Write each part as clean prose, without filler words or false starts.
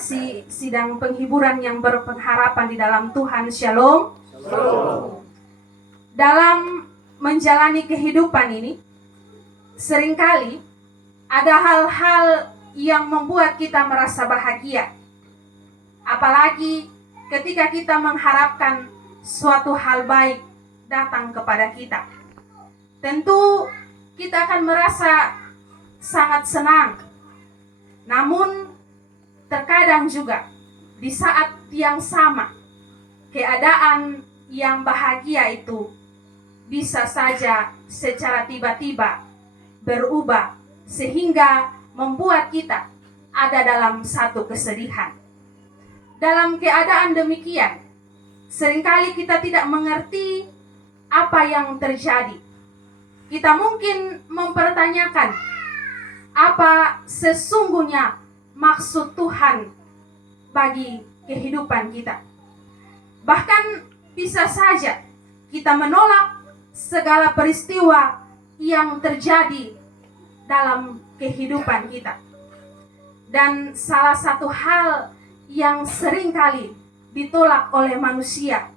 kasih sidang penghiburan yang berpengharapan di dalam Tuhan. Shalom. Shalom. Dalam menjalani kehidupan ini, seringkali ada hal-hal yang membuat kita merasa bahagia. Apalagi ketika kita mengharapkan suatu hal baik datang kepada kita. Tentu kita akan merasa sangat senang. Namun terkadang juga di saat yang sama, keadaan yang bahagia itu bisa saja secara tiba-tiba berubah sehingga membuat kita ada dalam satu kesedihan. Dalam keadaan demikian, seringkali kita tidak mengerti apa yang terjadi. Kita mungkin mempertanyakan apa sesungguhnya maksud Tuhan bagi kehidupan kita. Bahkan bisa saja kita menolak segala peristiwa yang terjadi dalam kehidupan kita. Dan salah satu hal yang seringkali ditolak oleh manusia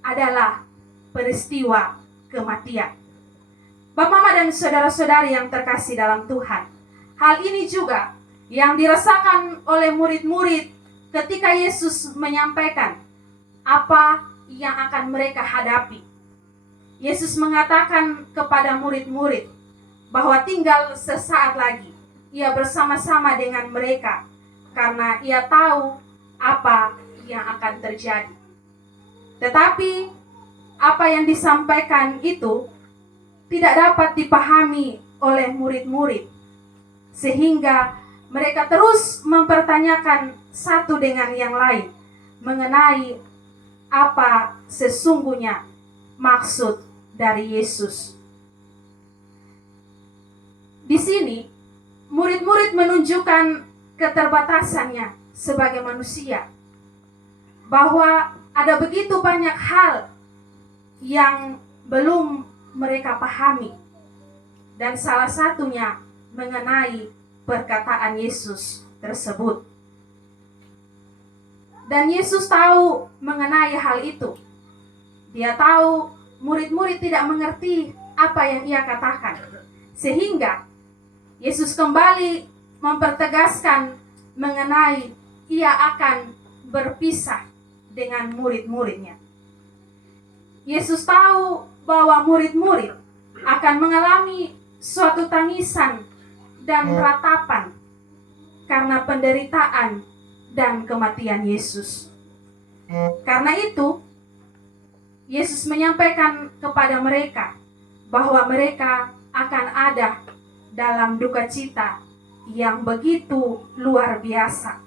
adalah peristiwa kematian. Bapak, Mama, dan saudara-saudari yang terkasih dalam Tuhan, hal ini juga yang dirasakan oleh murid-murid ketika Yesus menyampaikan apa yang akan mereka hadapi. Yesus mengatakan kepada murid-murid bahwa tinggal sesaat lagi Ia bersama-sama dengan mereka karena Ia tahu apa yang akan terjadi. Tetapi apa yang disampaikan itu tidak dapat dipahami oleh murid-murid, sehingga mereka terus mempertanyakan satu dengan yang lain mengenai apa sesungguhnya maksud dari Yesus. Di sini, murid-murid menunjukkan keterbatasannya sebagai manusia, bahwa ada begitu banyak hal yang belum mereka pahami, dan salah satunya mengenai perkataan Yesus tersebut. Dan Yesus tahu mengenai hal itu. Dia tahu murid-murid tidak mengerti apa yang Ia katakan, sehingga Yesus kembali mempertegaskan mengenai Ia akan berpisah dengan murid-muridnya. Yesus tahu bahwa murid-murid akan mengalami suatu tangisan dan ratapan karena penderitaan dan kematian Yesus. Karena itu, Yesus menyampaikan kepada mereka bahwa mereka akan ada dalam duka cita yang begitu luar biasa,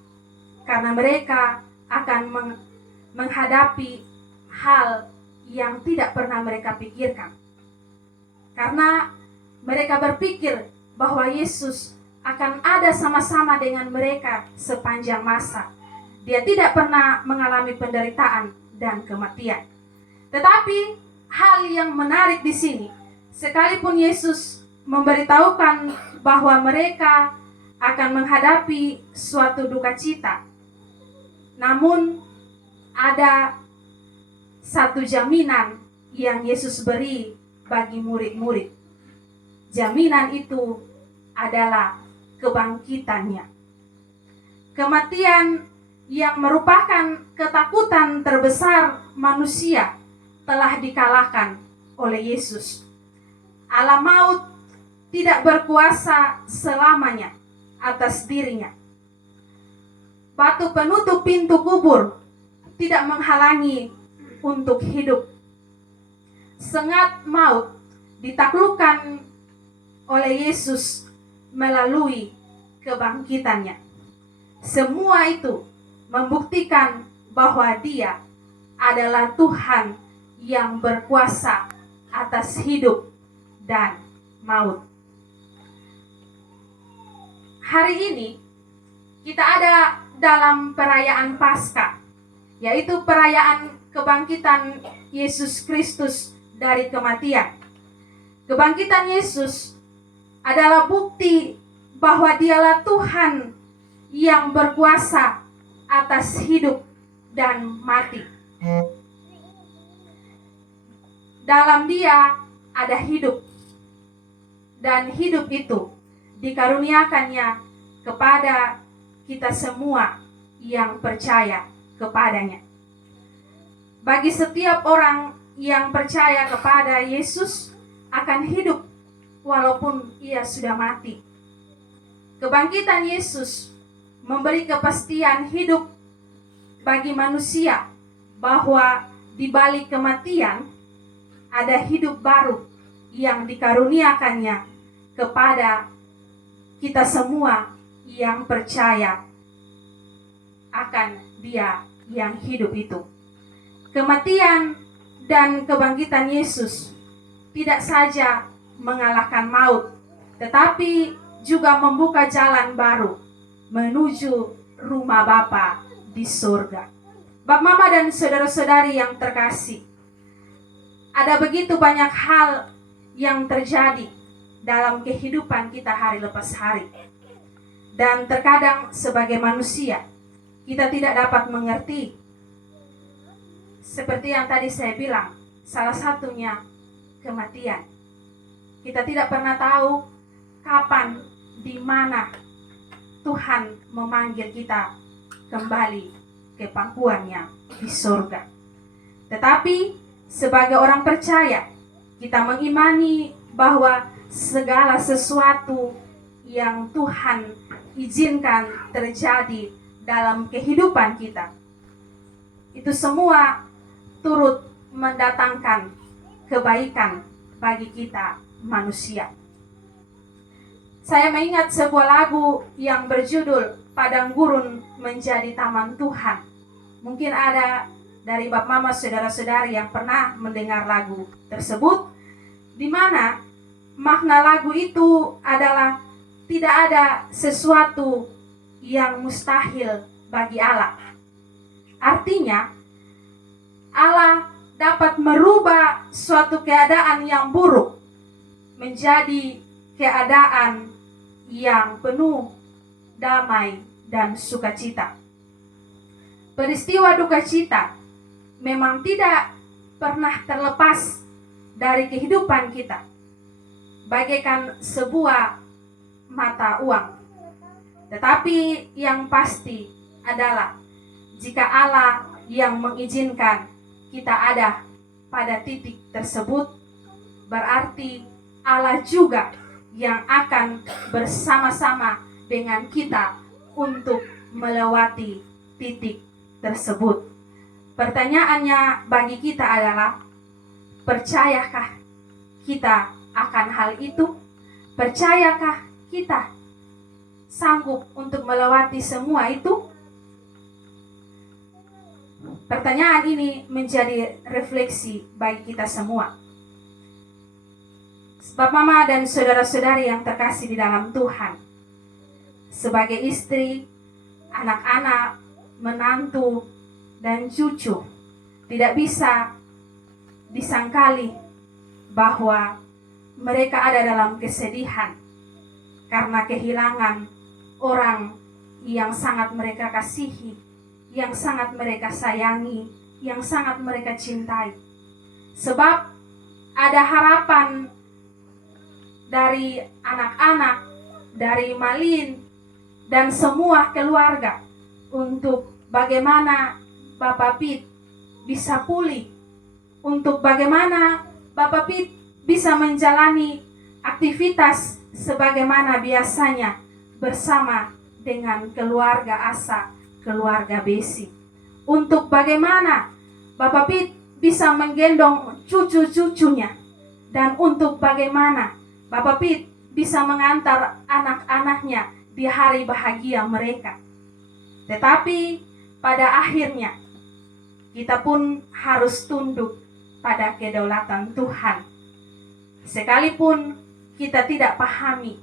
karena mereka akan menghadapi hal yang tidak pernah mereka pikirkan. Karena mereka berpikir bahwa Yesus akan ada sama-sama dengan mereka sepanjang masa. Dia tidak pernah mengalami penderitaan dan kematian. Tetapi hal yang menarik di sini, sekalipun Yesus memberitahukan bahwa mereka akan menghadapi suatu duka cita, namun ada satu jaminan yang Yesus beri bagi murid-murid. Jaminan itu adalah kebangkitannya. Kematian yang merupakan ketakutan terbesar manusia telah dikalahkan oleh Yesus. Alam maut tidak berkuasa selamanya atas dirinya. Batu penutup pintu kubur tidak menghalangi untuk hidup. Sengat maut ditaklukkan oleh Yesus melalui kebangkitannya. Semua itu membuktikan bahwa Dia adalah Tuhan yang berkuasa atas hidup dan maut. Hari ini kita ada dalam perayaan Paskah, yaitu perayaan kebangkitan Yesus Kristus dari kematian. Kebangkitan Yesus adalah bukti bahwa Dialah Tuhan yang berkuasa atas hidup dan mati. Dalam Dia ada hidup, dan hidup itu dikaruniakannya kepada kita semua yang percaya kepadanya. Bagi setiap orang yang percaya kepada Yesus akan hidup walaupun ia sudah mati. Kebangkitan Yesus memberi kepastian hidup bagi manusia bahwa di balik kematian ada hidup baru yang dikaruniakannya kepada kita semua yang percaya akan Dia yang hidup itu. Kematian dan kebangkitan Yesus tidak saja mengalahkan maut, tetapi juga membuka jalan baru menuju rumah Bapa di surga. Bapak, Mama, dan saudara-saudari yang terkasih, ada begitu banyak hal yang terjadi dalam kehidupan kita hari lepas hari. Dan terkadang sebagai manusia, kita tidak dapat mengerti. Seperti yang tadi saya bilang, salah satunya kematian. Kita tidak pernah tahu kapan, di mana Tuhan memanggil kita kembali ke pangkuannya di surga. Tetapi sebagai orang percaya, kita mengimani bahwa segala sesuatu yang Tuhan izinkan terjadi dalam kehidupan kita, itu semua turut mendatangkan kebaikan bagi kita manusia. Saya mengingat sebuah lagu yang berjudul Padang Gurun Menjadi Taman Tuhan. Mungkin ada dari Bapak, Mama, saudara-saudari yang pernah mendengar lagu tersebut, di mana makna lagu itu adalah tidak ada sesuatu yang mustahil bagi Allah. Artinya, Allah dapat merubah suatu keadaan yang buruk menjadi keadaan yang penuh damai dan sukacita. Peristiwa duka cita memang tidak pernah terlepas dari kehidupan kita, bagaikan sebuah mata uang. Tetapi yang pasti adalah jika Allah yang mengizinkan kita ada pada titik tersebut, berarti Allah juga yang akan bersama-sama dengan kita untuk melewati titik tersebut. Pertanyaannya bagi kita adalah, percayakah kita akan hal itu? Percayakah kita sanggup untuk melewati semua itu? Pertanyaan ini menjadi refleksi bagi kita semua. Bapak, Mama, dan saudara-saudari yang terkasih di dalam Tuhan, sebagai istri, anak-anak, menantu, dan cucu, tidak bisa disangkali bahwa mereka ada dalam kesedihan karena kehilangan orang yang sangat mereka kasihi, yang sangat mereka sayangi, yang sangat mereka cintai. Sebab ada harapan dari anak-anak, dari Malin, dan semua keluarga untuk bagaimana Bapak Pit bisa pulih, untuk bagaimana Bapak Pit bisa menjalani aktivitas sebagaimana biasanya bersama dengan keluarga Asa, keluarga Besi. Untuk bagaimana Bapak Pit bisa menggendong cucu-cucunya, dan untuk bagaimana Bapak Pit bisa mengantar anak-anaknya di hari bahagia mereka. Tetapi pada akhirnya kita pun harus tunduk pada kedaulatan Tuhan. Sekalipun kita tidak pahami,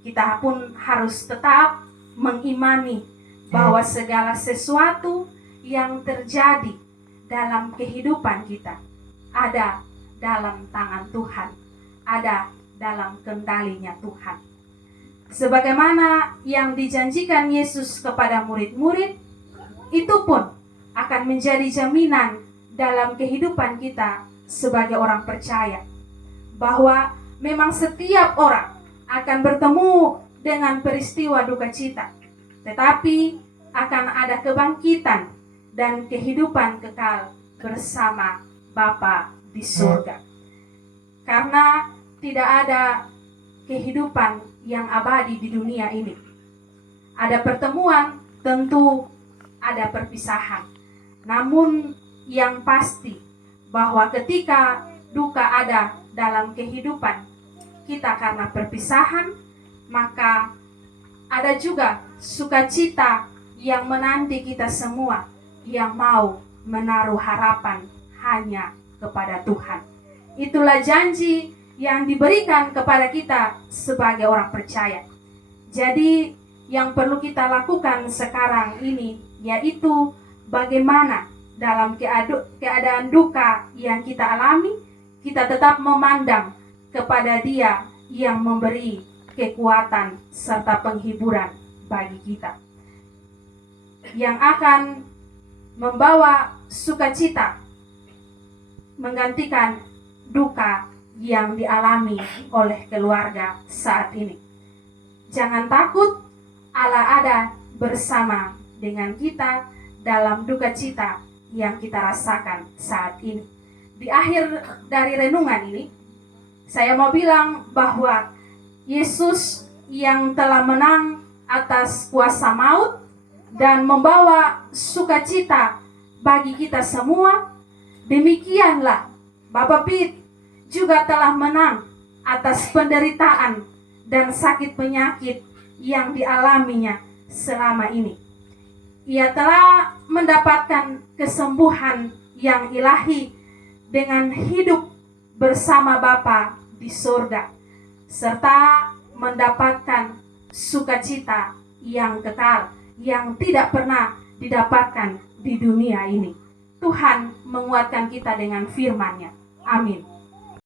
kita pun harus tetap mengimani bahwa segala sesuatu yang terjadi dalam kehidupan kita ada dalam tangan Tuhan, ada dalam kendalinya Tuhan. Sebagaimana yang dijanjikan Yesus kepada murid-murid itu pun akan menjadi jaminan dalam kehidupan kita sebagai orang percaya, bahwa memang setiap orang akan bertemu dengan peristiwa duka cita, tetapi akan ada kebangkitan dan kehidupan kekal bersama Bapa di surga. Karena tidak ada kehidupan yang abadi di dunia ini. Ada pertemuan, tentu ada perpisahan. Namun yang pasti bahwa ketika duka ada dalam kehidupan kita karena perpisahan, maka ada juga sukacita yang menanti kita semua yang mau menaruh harapan hanya kepada Tuhan. Itulah janji yang diberikan kepada kita sebagai orang percaya. Jadi yang perlu kita lakukan sekarang ini yaitu bagaimana dalam keadaan duka yang kita alami, kita tetap memandang kepada Dia yang memberi kekuatan serta penghiburan bagi kita, yang akan membawa sukacita menggantikan duka yang dialami oleh keluarga saat ini. Jangan takut, Allah ada bersama dengan kita dalam duka cita yang kita rasakan saat ini. Di akhir dari renungan ini, saya mau bilang bahwa Yesus yang telah menang atas kuasa maut dan membawa sukacita bagi kita semua, demikianlah Bapak Pit juga telah menang atas penderitaan dan sakit penyakit yang dialaminya selama ini. Ia telah mendapatkan kesembuhan yang ilahi dengan hidup bersama Bapa di surga, serta mendapatkan sukacita yang kekal yang tidak pernah didapatkan di dunia ini. Tuhan menguatkan kita dengan firman-Nya. Amin.